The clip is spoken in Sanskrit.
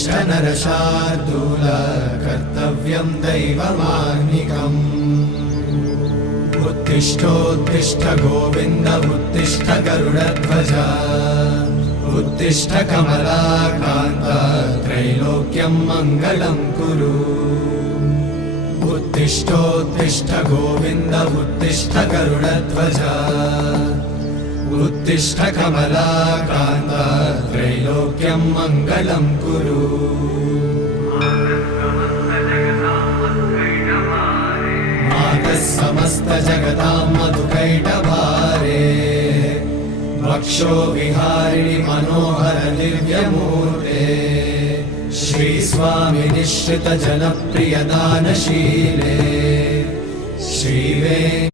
उत्तिष्ठ नरशार्दूल कर्तव्यं दैवमाह्निकम् उत्तिष्ठोत्तिष्ठ गोविन्द उत्तिष्ठ गरुडध्वज उत्तिष्ठ कमलाकान्त त्रैलोक्यं मङ्गलं कुरु उत्तिष्ठोत्तिष्ठ गोविन्द उत्तिष्ठ गरुडध्वज उत्तिष्ठ कमलाकान्त त्रैलोक्यं मङ्गलं कुरु मातः समस्त जगतां मधुकैटभारे वक्षो विहारिणि मनोहर दिव्यमूर्ते श्रीस्वामि निश्रित जनप्रिय दानशीले श्रीवे